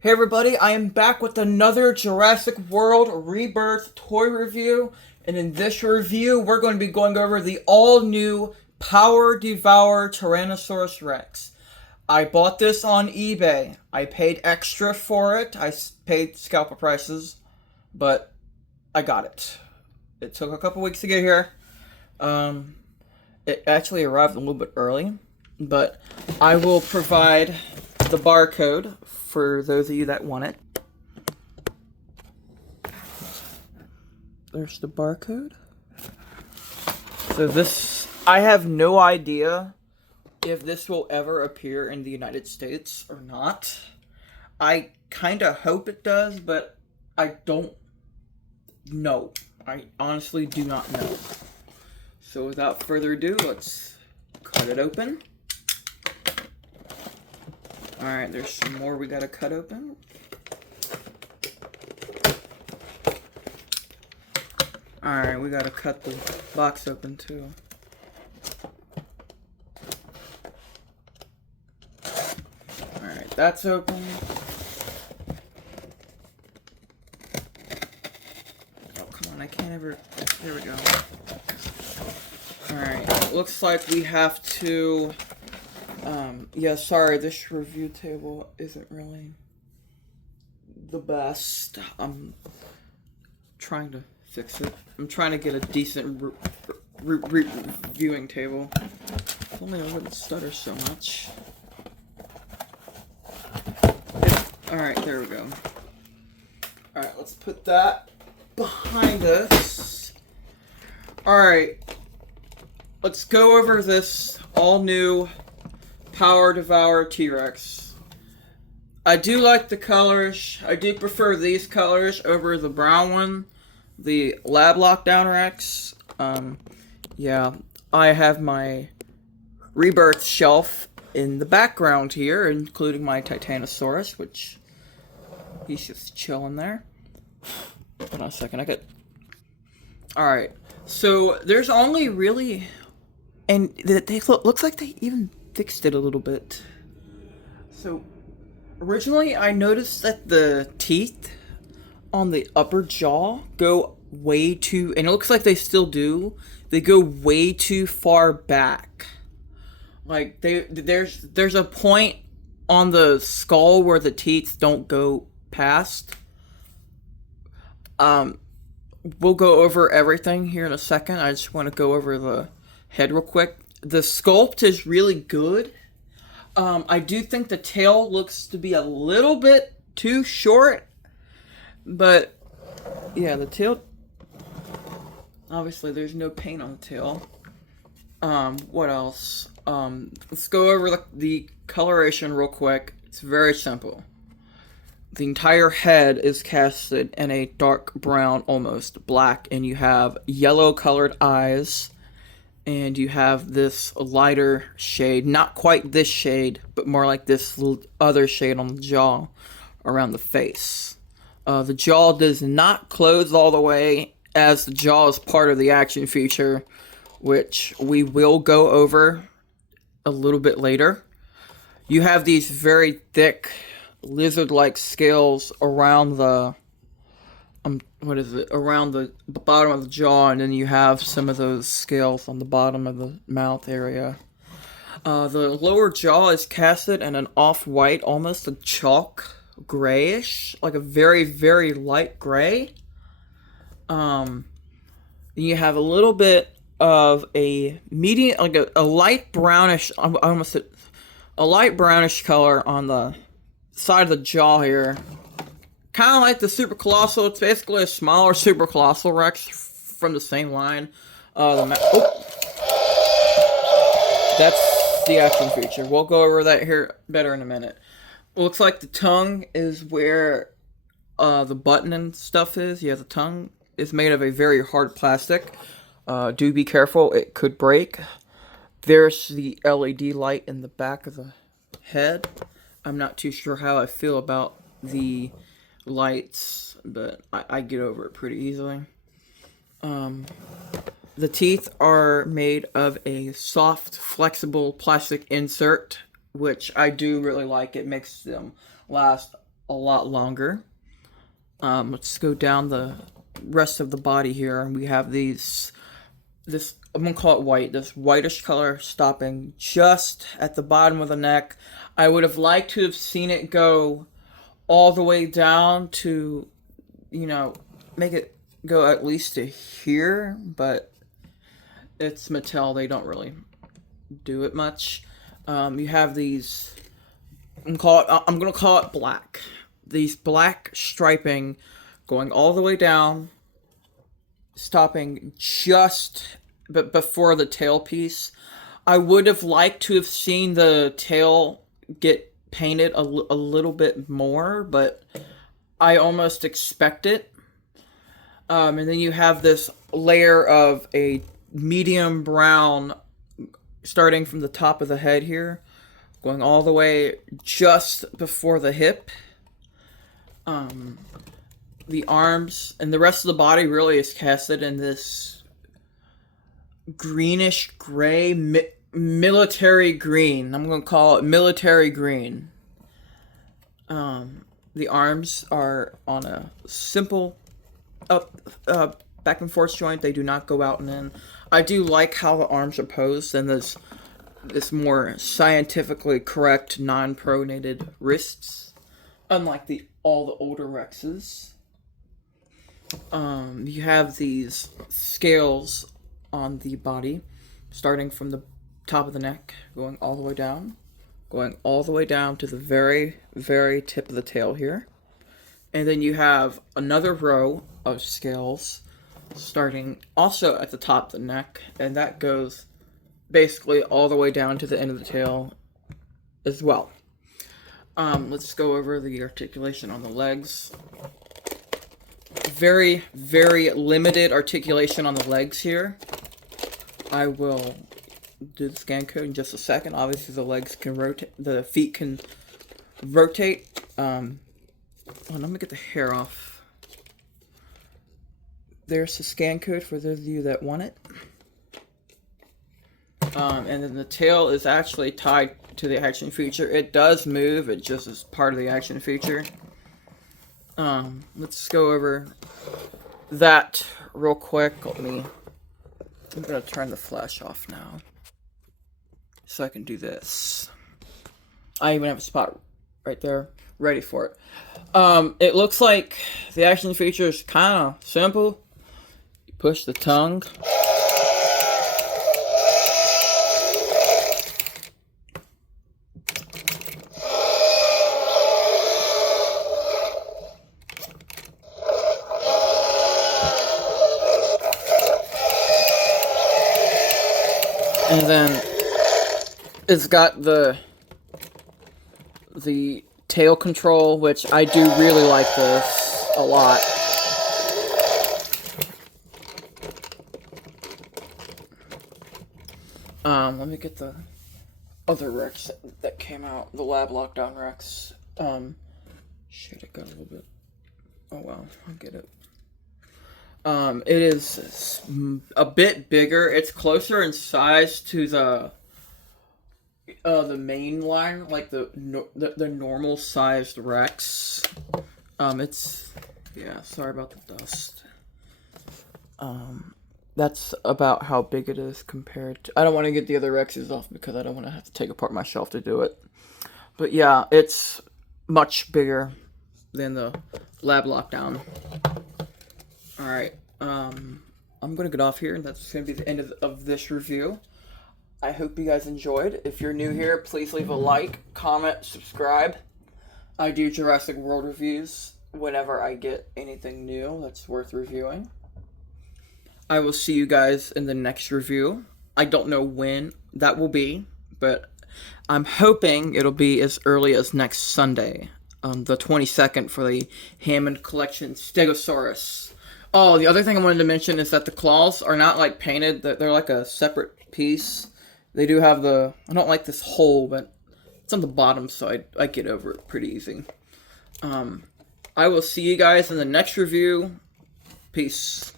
Hey everybody, I am back with another Jurassic World Rebirth toy review, and in this review we're going to be going over the all-new Power Devour Tyrannosaurus Rex. I bought this on eBay. I paid extra for it. Paid scalper prices, but I got it. It took a couple weeks to get here. Um, it actually arrived a little bit early, but I will provide the barcode for those of you that want it. There's the barcode. So this, I have no idea if this will ever appear in the United States or not. I kind of hope it does, but I don't know. I honestly do not know. So without further ado, let's cut it open. Alright, there's some more we gotta cut open. Alright, we gotta cut the box open too. Alright, that's open. Oh, come on, I can't ever... There we go. Alright, looks like we have to... yeah, sorry, this review table isn't really the best. I'm trying to fix it. I'm trying to get a decent reviewing table. If only I wouldn't stutter so much. Alright, there we go. Alright, let's put that behind us. Alright, let's go over this all-new Power Devour T-Rex. I do like the colors. I do prefer these colors over the brown one, the Lab Lockdown Rex. Yeah, I have my Rebirth shelf in the background here, including my Tyrannosaurus, which he's just chilling there. Hold on a second, I got... Alright, so there's only really... And they looks like they even fixed it a little bit. So, originally I noticed that the teeth on the upper jaw go way too, and it looks like they still do, they go way too far back. Like, there's a point on the skull where the teeth don't go past. We'll go over everything here in a second. I just want to go over the head real quick. The sculpt is really good. I do think the tail looks to be a little bit too short. But, yeah, the tail... Obviously, there's no paint on the tail. What else? Let's go over the coloration real quick. It's very simple. The entire head is casted in a dark brown, almost black, and you have yellow colored eyes. And you have this lighter shade, not quite this shade, but more like this other shade on the jaw around the face. The jaw does not close all the way, as the jaw is part of the action feature, which we will go over a little bit later. You have these very thick lizard-like scales around the around the bottom of the jaw, and then you have some of those scales on the bottom of the mouth area. The lower jaw is casted in an off-white, almost a chalk grayish, like a very, very light gray. You have a little bit of a medium, like a light brownish, almost a light brownish color on the side of the jaw here. Kind of like the Super Colossal. It's basically a smaller Super Colossal Rex from the same line. That's the action feature. We'll go over that here better in a minute. It looks like the tongue is where the button and stuff is. Yeah, the tongue is made of a very hard plastic. Do be careful, it could break. There's the LED light in the back of the head. I'm not too sure how I feel about the lights, but I get over it pretty easily. The teeth are made of a soft, flexible plastic insert, which I do really like. It makes them last a lot longer. Let's go down the rest of the body here. We have this, I'm gonna call it white, this whitish color stopping just at the bottom of the neck. I would have liked to have seen it go all the way down to, you know, make it go at least to here, but it's Mattel, they don't really do it much. You have these, I'm gonna call it black. These black striping going all the way down, stopping just before the tail piece. I would have liked to have seen the tail get painted a little bit more, but I almost expect it. And then you have this layer of a medium brown starting from the top of the head here, going all the way just before the hip. The arms and the rest of the body really is casted in this greenish gray, military green. I'm going to call it military green. The arms are on a simple back and forth joint. They do not go out and in. I do like how the arms are posed and this more scientifically correct non-pronated wrists, unlike all the older Rexes. You have these scales on the body, starting from the top of the neck, going all the way down, to the very, very tip of the tail here. And then you have another row of scales starting also at the top of the neck, and that goes basically all the way down to the end of the tail as well. Let's go over the articulation on the legs. Very, very limited articulation on the legs here. I will do the scan code in just a second. Obviously, the legs can rotate, the feet can rotate. Let me get the hair off. There's the scan code for those of you that want it. And then the tail is actually tied to the action feature. It does move, it just is part of the action feature. Let's go over that real quick. I'm gonna turn the flash off now, so I can do this. I even have a spot right there ready for it. It looks like the action feature is kind of simple. You push the tongue. And then it's got the tail control, which I do really like this a lot. Let me get the other Rex that came out, the Lab Lockdown Rex. Shit, it got a little bit. Oh well, I'll get it. It is a bit bigger. It's closer in size to the main line, like the normal sized Rex. Sorry about the dust. That's about how big it is compared to. I don't want to get the other Rexes off because I don't want to have to take apart my shelf to do it. But yeah, it's much bigger than the Lab Lockdown. Alright, I'm going to get off here, and that's going to be the end of this review. I hope you guys enjoyed. If you're new here, please leave a like, comment, subscribe. I do Jurassic World reviews whenever I get anything new that's worth reviewing. I will see you guys in the next review. I don't know when that will be, but I'm hoping it'll be as early as next Sunday, the 22nd, for the Hammond Collection Stegosaurus. Oh, the other thing I wanted to mention is that the claws are not like painted. They're like a separate piece. They do have I don't like this hole, but it's on the bottom, so I get over it pretty easy. I will see you guys in the next review. Peace.